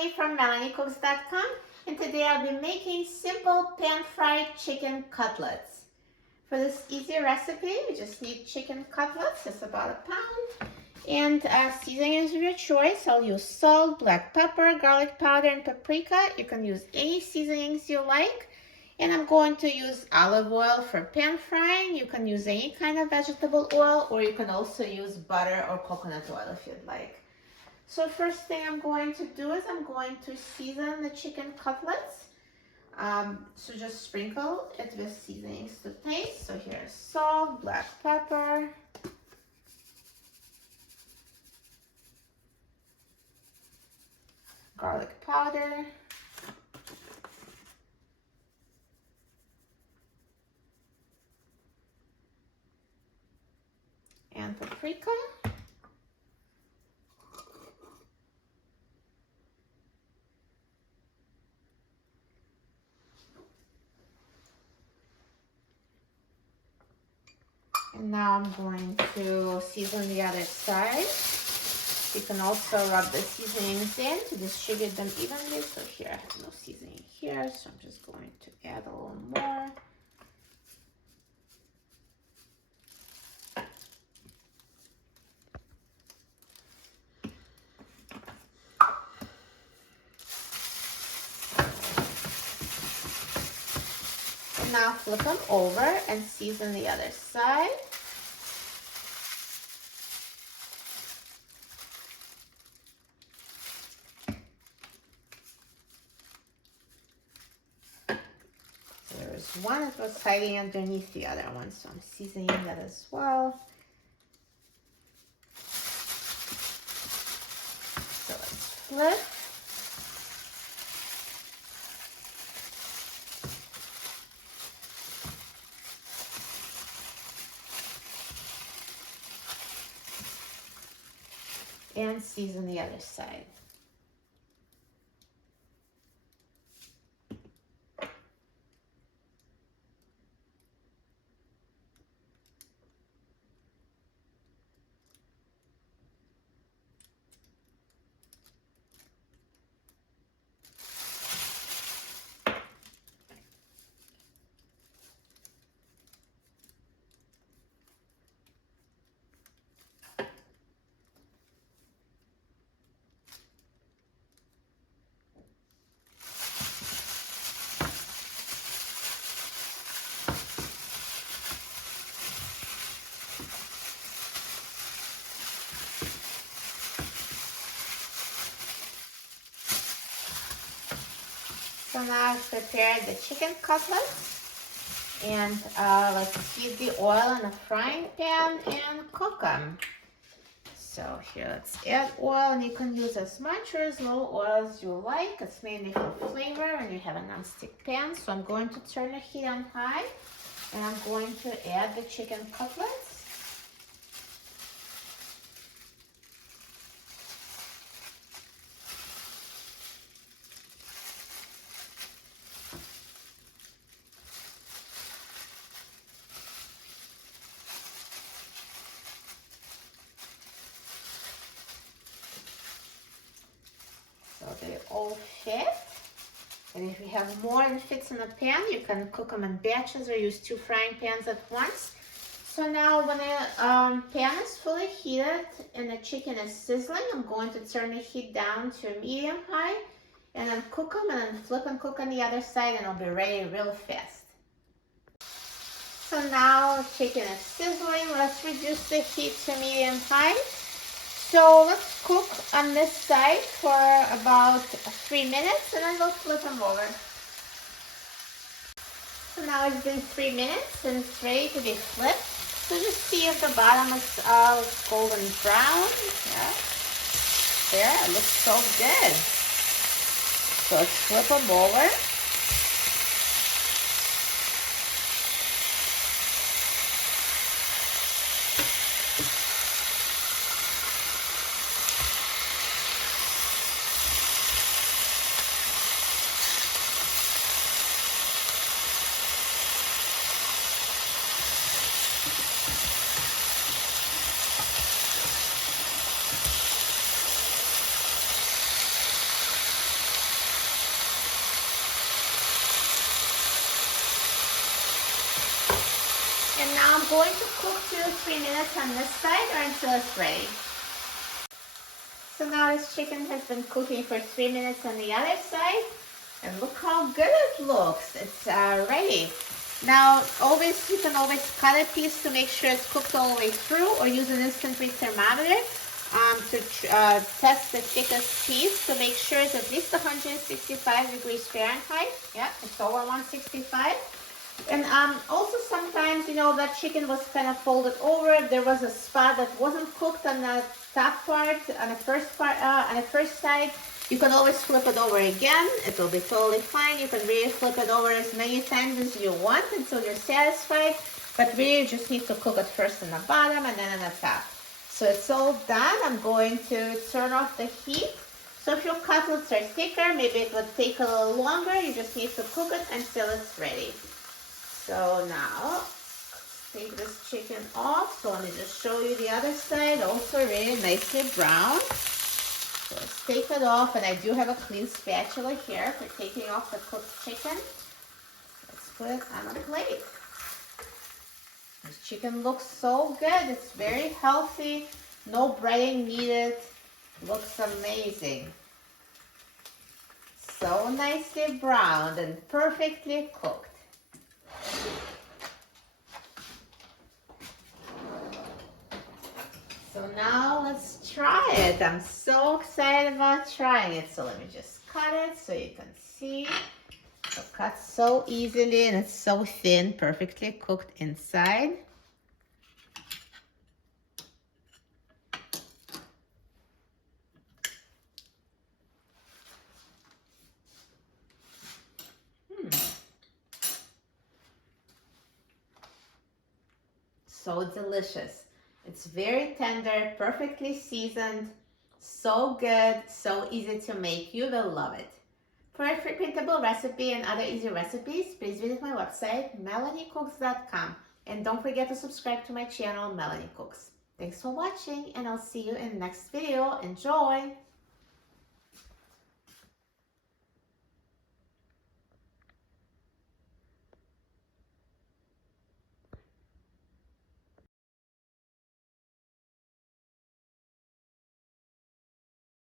Melanie from MelanieCooks.com, and today I'll be making simple pan-fried chicken cutlets. For this easy recipe, you just need chicken cutlets, it's about a pound, and seasonings of your choice. I'll use salt, black pepper, garlic powder, and paprika. You can use any seasonings you like. And I'm going to use olive oil for pan frying. You can use any kind of vegetable oil, or you can also use butter or coconut oil if you'd like. So first thing I'm going to do is I'm going to season the chicken cutlets. So just sprinkle it with seasonings to taste. So here's salt, black pepper, garlic powder, and paprika. And now I'm going to season the other side. You can also rub the seasonings in to distribute them evenly. So here I have no seasoning here, so I'm just going to add a little more. And now flip them over and season the other side. There's one that was hiding underneath the other one, so I'm seasoning that as well. So let's flip. And season the other side. So now I've prepared the chicken cutlets, and let's heat the oil in a frying pan and cook them. So here, let's add oil, and you can use as much or as little oil as you like. It's mainly for flavor when you have a non-stick pan. So I'm going to turn the heat on high, and I'm going to add the chicken cutlets. So they all fit. And if you have more than fits in a pan, you can cook them in batches or use 2 frying pans at once. So now when the pan is fully heated and the chicken is sizzling, I'm going to turn the heat down to medium high and then cook them, and then flip and cook on the other side, and it'll be ready real fast. So now the chicken is sizzling. Let's reduce the heat to medium high. So let's cook on this side for about 3 minutes, and then we'll flip them over. So now it's been 3 minutes and it's ready to be flipped. So just see if the bottom is golden brown. Yeah. There, it looks so good. So let's flip them over. And now I'm going to cook 2 or 3 minutes on this side or until it's ready. So now this chicken has been cooking for 3 minutes on the other side. And look how good it looks. It's ready. Now, you can always cut a piece to make sure it's cooked all the way through, or use an instant read thermometer to test the thickest piece to make sure it's at least 165 degrees Fahrenheit. Yeah, it's over 165. And also sometimes, that chicken was kind of folded over. There was a spot that wasn't cooked on the top part, on the first side. You can always flip it over again. It will be totally fine. You can really flip it over as many times as you want until you're satisfied. But really, you just need to cook it first on the bottom and then on the top. So it's all done. I'm going to turn off the heat. So if your cutlets are thicker, maybe it would take a little longer. You just need to cook it until it's ready. So now, take this chicken off. So let me just show you the other side. Also really nicely brown. So let's take it off, and I do have a clean spatula here for taking off the cooked chicken. Let's put it on a plate. This chicken looks so good. It's very healthy. No breading needed. Looks amazing. So nicely browned and perfectly cooked. So now let's try it. I'm so excited about trying it. So let me just cut it so you can see. It cuts so easily and it's so thin, perfectly cooked inside. So delicious. It's very tender, perfectly seasoned, so good, so easy to make. You will love it. For a printable recipe and other easy recipes, please visit my website, melaniecooks.com. And don't forget to subscribe to my channel, Melanie Cooks. Thanks for watching, and I'll see you in the next video. Enjoy!